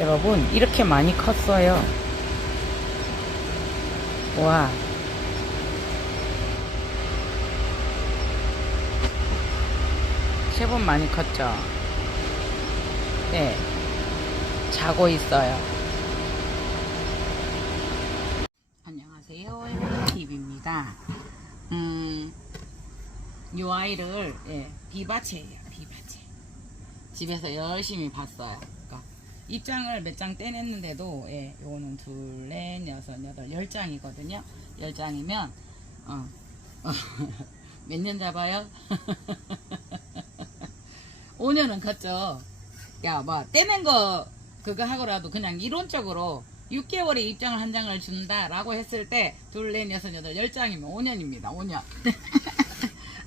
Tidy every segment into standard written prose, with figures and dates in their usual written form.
여러분, 이렇게 많이 컸어요. 와. 제법 많이 컸죠? 네. 자고 있어요. 안녕하세요. TV입니다. 요 아이를, 비바체예요. 비바체. 집에서 열심히 봤어요. 그러니까 입장을 몇 장 떼냈는데도, 요거는 둘, 넷, 여섯, 여덟, 10장이거든요. 10장이면, 몇 년 잡아요? 5년은 컸죠. 야, 뭐, 떼낸 거, 그거 하고라도 그냥 이론적으로 6개월에 입장을 한 장을 준다라고 했을 때, 둘, 넷, 여섯, 여덟, 10장이면 5년입니다. 5년.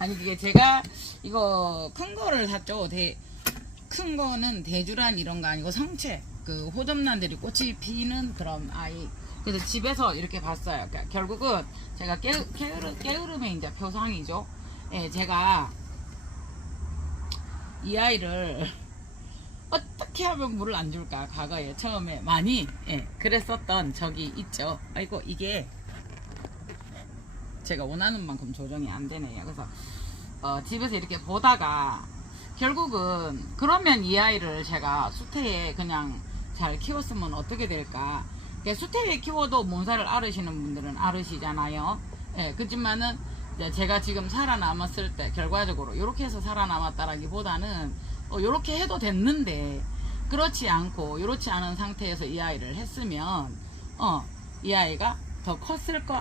아니, 그게 제가 이거 큰 거를 샀죠. 큰 거는 대주란 이런 거 아니고 성체. 그 호접란들이 꽃이 피는 그런 아이. 그래서 집에서 이렇게 봤어요. 그러니까 결국은 제가 게으름의 이제 표상이죠. 예, 제가 이 아이를 어떻게 하면 물을 안 줄까 과거에 처음에 많이 그랬었던 적이 있죠. 아이고 이게 제가 원하는 만큼 조정이 안 되네요. 그래서 집에서 이렇게 보다가 결국은 그러면 이 아이를 제가 수태에 그냥 잘 키웠으면 어떻게 될까. 수태에 키워도 몸살을 앓으시는 분들은 앓으시잖아요. 그렇지만은 제가 지금 살아남았을 때 결과적으로 이렇게 해서 살아남았다라기보다는 이렇게 해도 됐는데 그렇지 않고 이렇지 않은 상태에서 이 아이를 했으면 이 아이가 더 컸을 거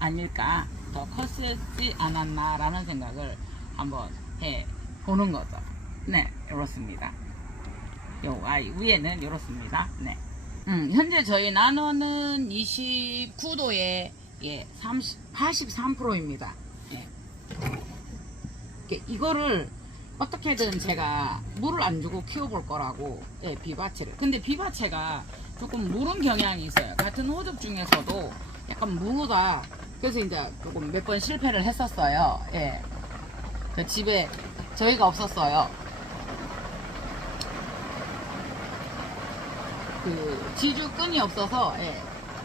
아닐까, 더 컸을지 않았나 라는 생각을 한번 해 보는 거죠. 네, 이렇습니다. 요 아이 위에는 이렇습니다. 네. 현재 저희 난원은 29도에 83%입니다. 이거를 어떻게든 제가 물을 안 주고 키워볼 거라고, 비바체를. 근데 비바체가 조금 무른 경향이 있어요. 같은 호접 중에서도 약간 무르다. 그래서 이제 조금 몇 번 실패를 했었어요. 그 집에 저희가 없었어요. 그 지주끈이 없어서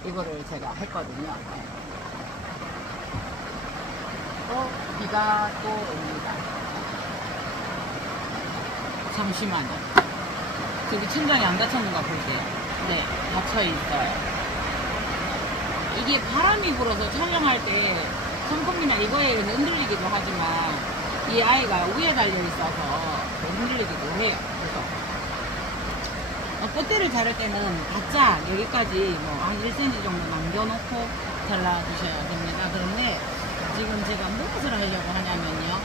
이거를 제가 했거든요. 또 비가 또 옵니다. 잠시만요. 저기 천장이 안 닫혔는가 볼게요. 네, 닫혀 있어요. 이게 바람이 불어서 촬영할 때 선풍기나 이거에 흔들리기도 하지만 이 아이가 위에 달려 있어서 흔들리기도 해요. 그래서 꽃대를 자를 때는 바짝 여기까지 뭐 한 1cm 정도 남겨놓고 잘라주셔야 됩니다. 그런데 지금 제가 무엇을 하려고 하냐면요,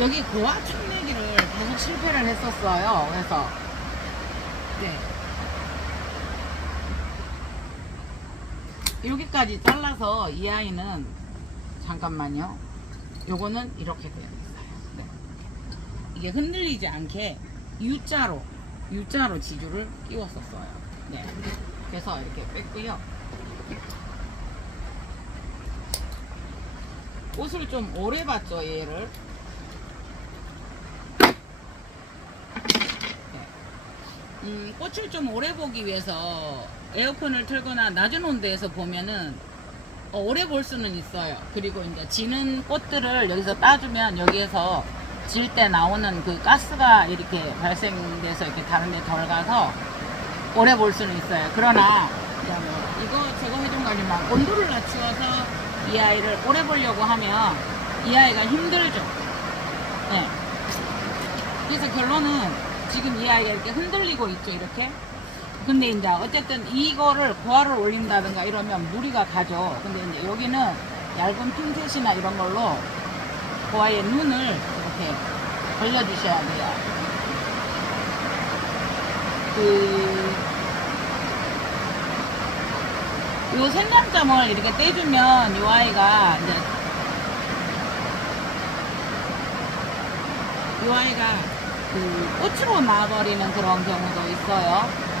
여기 고아 축내기를 계속 실패를 했었어요. 그래서 여기까지 잘라서 이 아이는 잠깐만요, 요거는 이렇게 되어 있어요. 이게 흔들리지 않게 U자로 지주를 끼웠었어요. 그래서 이렇게 뺐고요. 꽃을 좀 오래 봤죠, 얘를. 꽃을 좀 오래 보기 위해서 에어컨을 틀거나 낮은 온도에서 보면은 오래 볼 수는 있어요. 그리고 이제 지는 꽃들을 여기서 따주면 여기에서 질 때 나오는 그 가스가 이렇게 발생돼서 이렇게 다른 데 덜 가서 오래 볼 수는 있어요. 그러나 이거 저거 해준 거지만 온도를 낮추어서 이 아이를 오래 보려고 하면 이 아이가 힘들죠. 그래서 결론은 지금 이 아이가 이렇게 흔들리고 있죠, 이렇게. 근데 이제 어쨌든 이거를 고아를 올린다든가 이러면 무리가 가죠. 근데 이제 여기는 얇은 핀셋이나 이런 걸로 고아의 눈을 이렇게 벌려주셔야 돼요. 요 생장점을 이렇게 떼주면 요 아이가 이제 그 꽃으로 나와버리는 그런 경우도 있어요.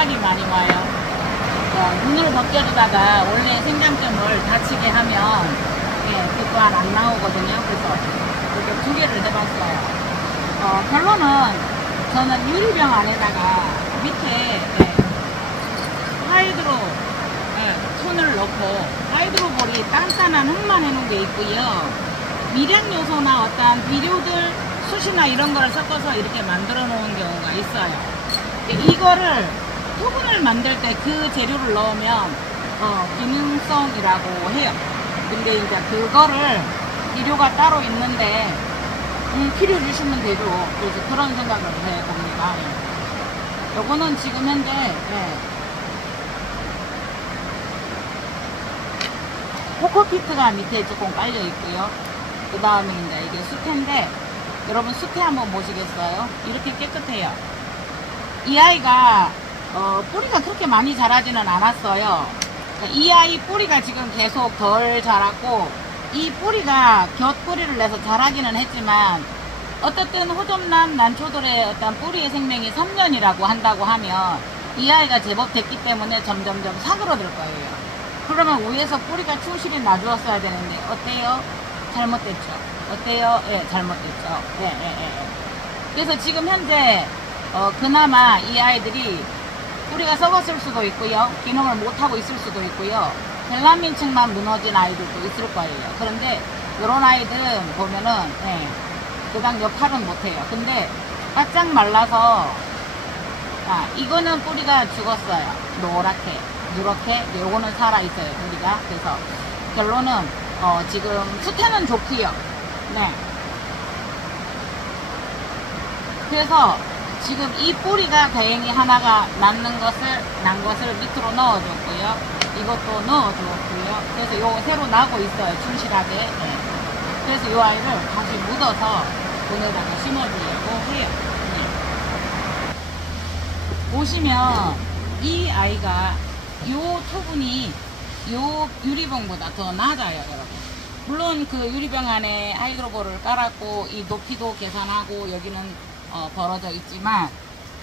굉장히 많이 와요. 문을 벗겨주다가 원래 생장점을 닫히게 하면 그 또한 안 나오거든요. 그래서 이렇게 두 개를 해봤어요. 결론은 저는 유리병 안에다가 밑에 하이드로 손을 넣고 하이드로볼이 단단한 흙만 해놓은 게 있고요. 미량 요소나 어떤 비료들 숯이나 이런 거를 섞어서 이렇게 만들어 놓은 경우가 있어요. 이거를 소분을 만들 때 그 재료를 넣으면 기능성이라고 해요. 근데 이제 그거를 비료가 따로 있는데 필요 주시면 되죠. 그래서 그런 생각을 해봅니다. 요거는 지금 현재 코코피트가 밑에 조금 깔려 있고요. 그 다음에 이제 이게 수태인데 여러분 수태 한번 보시겠어요? 이렇게 깨끗해요. 이 아이가 뿌리가 그렇게 많이 자라지는 않았어요. 이 아이 뿌리가 지금 계속 덜 자랐고 이 뿌리가 곁뿌리를 내서 자라기는 했지만 어떻든 호접란 난초들의 어떤 뿌리의 생명이 3년이라고 한다고 하면 이 아이가 제법 됐기 때문에 점점점 사그러들 거예요. 그러면 위에서 뿌리가 충실히 놔주었어야 되는데 어때요? 잘못됐죠. 어때요? 예, 잘못됐죠. 그래서 지금 현재 그나마 이 아이들이 뿌리가 썩었을 수도 있고요. 기능을 못하고 있을 수도 있고요. 벨라민층만 무너진 아이들도 있을 거예요. 그런데 이런 아이들은 보면은 그닥 역할은 못해요. 근데 바짝 말라서 이거는 뿌리가 죽었어요. 노랗게 누렇게 요거는 살아있어요. 뿌리가. 그래서 결론은 지금 수태는 좋고요. 그래서 지금 이 뿌리가 다행히 하나가 난 것을 밑으로 넣어줬고요. 이것도 넣어줬고요. 그래서 요거 새로 나고 있어요. 충실하게. 그래서 요 아이를 다시 묻어서 본에다가 심어주려고 해요. 보시면 이 아이가 요 토분이 요 유리병보다 더 낮아요, 여러분. 물론 그 유리병 안에 하이드로볼을 깔았고 이 높이도 계산하고 여기는 벌어져 있지만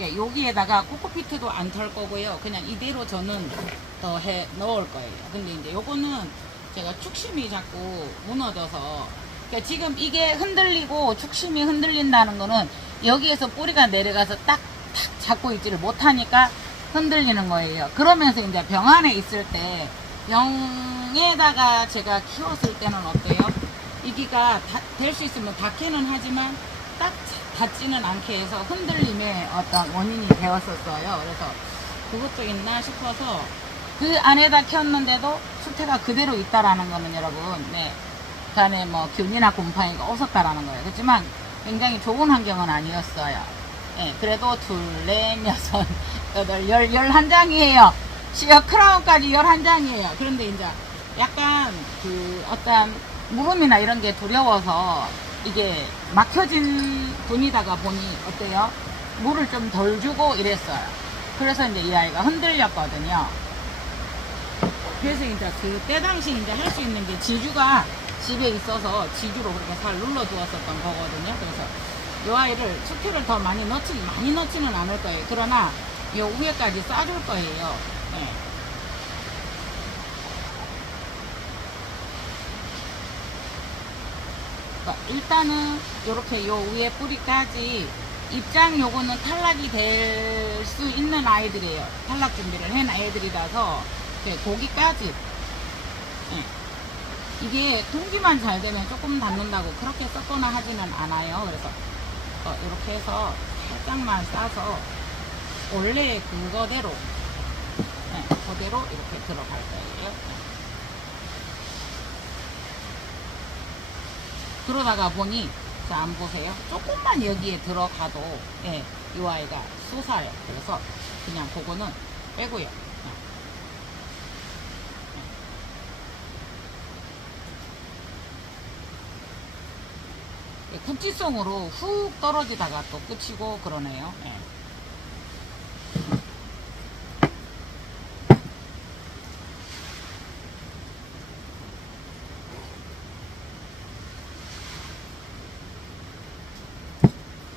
여기에다가 코코피트도 안 털 거고요. 그냥 이대로 저는 더 넣을 거예요. 근데 이제 요거는 제가 축심이 자꾸 무너져서 지금 이게 흔들리고 축심이 흔들린다는 거는 여기에서 뿌리가 내려가서 딱 잡고 있지를 못하니까 흔들리는 거예요. 그러면서 이제 병 안에 있을 때 병에다가 제가 키웠을 때는 어때요? 이기가 될 수 있으면 닿기는 하지만 딱 닿지는 않게 해서 흔들림의 어떤 원인이 되었었어요. 그래서 그것도 있나 싶어서 그 안에다 키웠는데도 수태가 그대로 있다라는 거는 여러분, 그 안에 뭐 균이나 곰팡이가 없었다라는 거예요. 그렇지만 굉장히 좋은 환경은 아니었어요. 그래도 둘, 넷, 여섯, 여덟, 11장이에요. 크라운까지 11장이에요. 그런데 이제 약간 그 어떤 물음이나 이런 게 두려워서 이게 막혀진 분이다가 보니 어때요? 물을 좀 덜 주고 이랬어요. 그래서 이제 이 아이가 흔들렸거든요. 그래서 이제 그때 당시 이제 할 수 있는 게 지주가 집에 있어서 지주로 그렇게 잘 눌러두었었던 거거든요. 그래서 이 아이를 수태를 더 많이 넣지는 않을 거예요. 그러나 이 위에까지 싸줄 거예요. 일단은 이렇게 요 위에 뿌리까지 입장 요거는 탈락이 될 수 있는 아이들이에요. 탈락 준비를 한 아이들이라서 고기까지 이게 동기만 잘 되면 조금 닿는다고 그렇게 썩거나 하지는 않아요. 그래서 이렇게 해서 살짝만 싸서 원래 그거대로 그대로 이렇게 들어갈 거예요. 그러다가 보니 자, 안 보세요? 조금만 여기에 들어가도 이 아이가 솟아요. 그래서 그냥 그거는 빼고요. 국지성으로 훅 떨어지다가 또 끝이고 그러네요.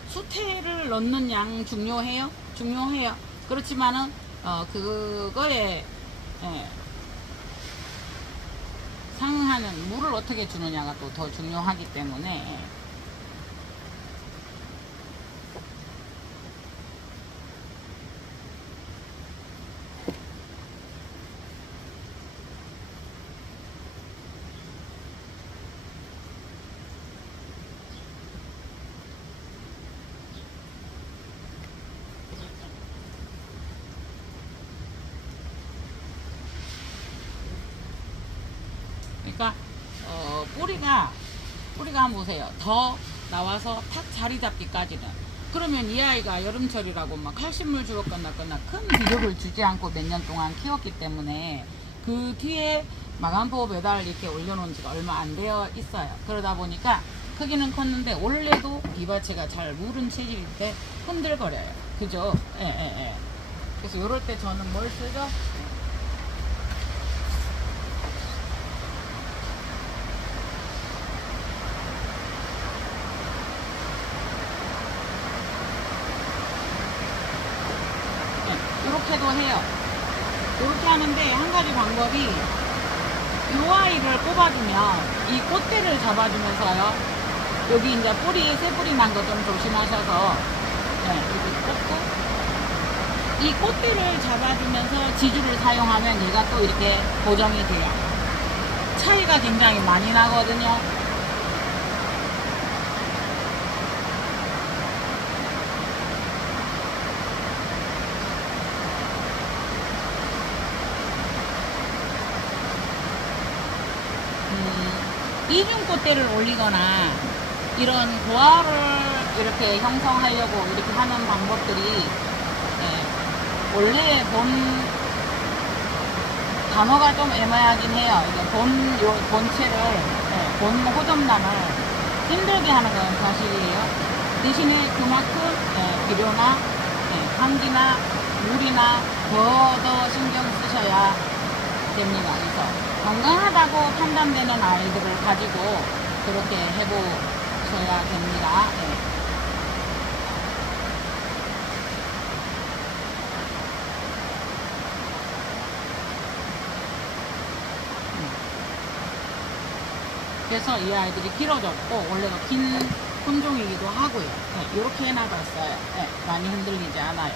수태를 넣는 양 중요해요? 중요해요. 그렇지만은 그거에 예, 상응하는 물을 어떻게 주느냐가 또 더 중요하기 때문에 그러니까 뿌리가 한번 보세요. 더 나와서 탁 자리 잡기까지는. 그러면 이 아이가 여름철이라고 막 칼슘물 주었거나 큰 비료를 주지 않고 몇 년 동안 키웠기 때문에 그 뒤에 마감포 배달 이렇게 올려놓은 지가 얼마 안 되어 있어요. 그러다 보니까 크기는 컸는데 원래도 잎밭체가 잘 무른 체질일 때 흔들거려요. 그죠? 예, 예, 예. 그래서 이럴 때 저는 뭘 쓰죠? 이렇게도 해요. 이렇게 하는데 한 가지 방법이 이 아이를 뽑아주면 이 꽃대를 잡아주면서요. 여기 이제 뿌리, 새 뿌리 난 거 좀 조심하셔서 여기 꽂고 이 꽃대를 잡아주면서 지주를 사용하면 얘가 또 이렇게 고정이 돼요. 차이가 굉장히 많이 나거든요. 이중 꽃대를 올리거나 이런 고화를 이렇게 형성하려고 이렇게 하는 방법들이 원래 본 단어가 좀 애매하긴 해요. 이제 본체를 본 호접란을 힘들게 하는 건 사실이에요. 대신에 그만큼 비료나 환기나 물이나 더 신경 쓰셔야 됩니다. 그래서 건강하다고 판단되는 아이들을 가지고 그렇게 해보셔야 됩니다. 그래서 이 아이들이 길어졌고 원래도 긴 품종이기도 하고요. 이렇게 해놔봤어요. 많이 흔들리지 않아요.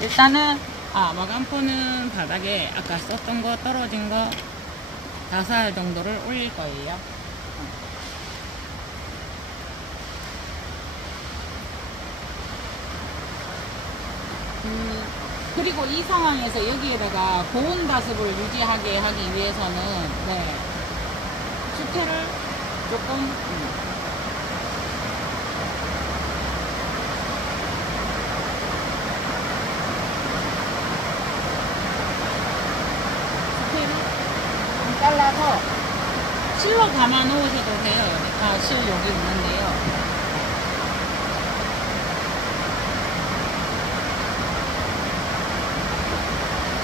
일단은 마감포는 바닥에 아까 썼던 거 떨어진 거 5알 정도를 올릴 거예요. 그리고 이 상황에서 여기에다가 고온 다습을 유지하게 하기 위해서는 수태를 조금 수태를 좀 잘라서 실로 감아 놓으셔도 돼요. 실 여기 있는데요.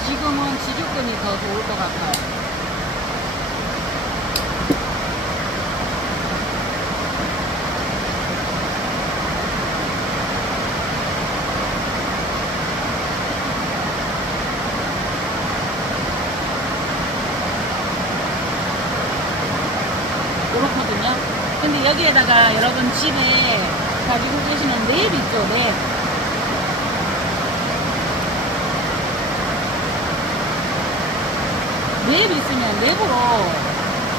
지금은 지주근이 더 좋을 것 같아요. 그렇거든요. 근데 여기에다가 여러분 집에 가지고 계시는 랩 있죠, 랩. 랩 있으면 랩으로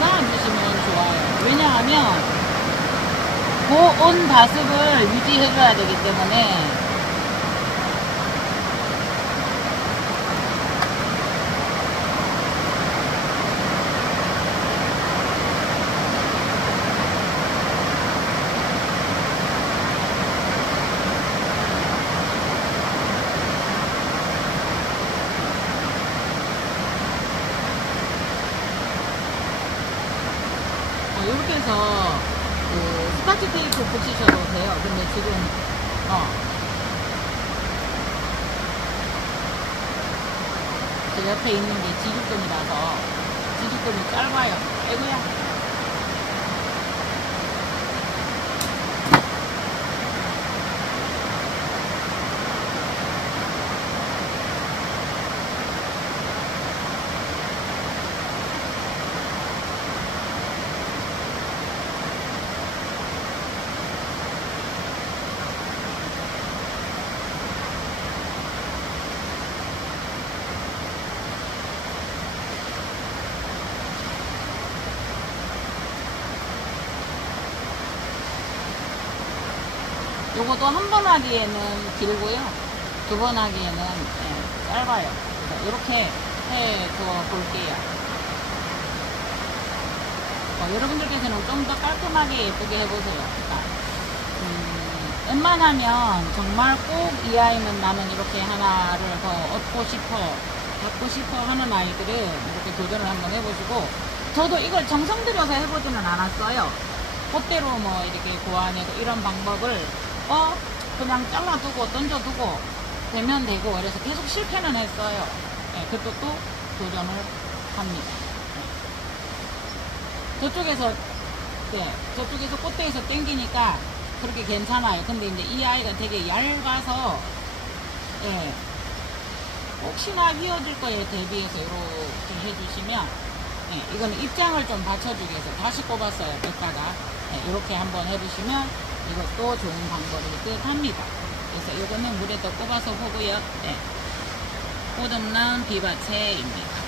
쌓아주시면 좋아요. 왜냐하면 고온 다습을 유지해줘야 되기 때문에 이렇게 해서 그 스타치 테이프 붙이셔도 돼요. 근데 지금 제 옆에 있는 게 지주끈이라서 지주끈이 짧아요. 아이고야. 요것도 한 번 하기에는 길고요. 두 번 하기에는 짧아요. 그래서 이렇게 해줘 볼게요. 여러분들께서는 좀 더 깔끔하게 예쁘게 해보세요. 그러니까, 웬만하면 정말 꼭 이 아이는 나는 이렇게 하나를 더 얻고 싶어, 갖고 싶어 하는 아이들은 이렇게 도전을 한번 해보시고, 저도 이걸 정성 들여서 해보지는 않았어요. 그대로 뭐 이렇게 고안해서 이런 방법을 그냥 잘라두고 던져두고 되면 되고, 그래서 계속 실패는 했어요. 그것도 또 도전을 합니다. 저쪽에서 꽃대에서 땡기니까 그렇게 괜찮아요. 근데 이제 이 아이가 되게 얇아서 혹시나 휘어질 거에 대비해서 이렇게 해주시면 이거는 입장을 좀 받쳐주기 위해서 다시 꼽았어요. 뺐다가 이렇게 한번 해보시면 이것도 좋은 방법일 듯 합니다. 그래서 이거는 물에 더 꼽아서 보고요. 꼬듬난 비바체입니다.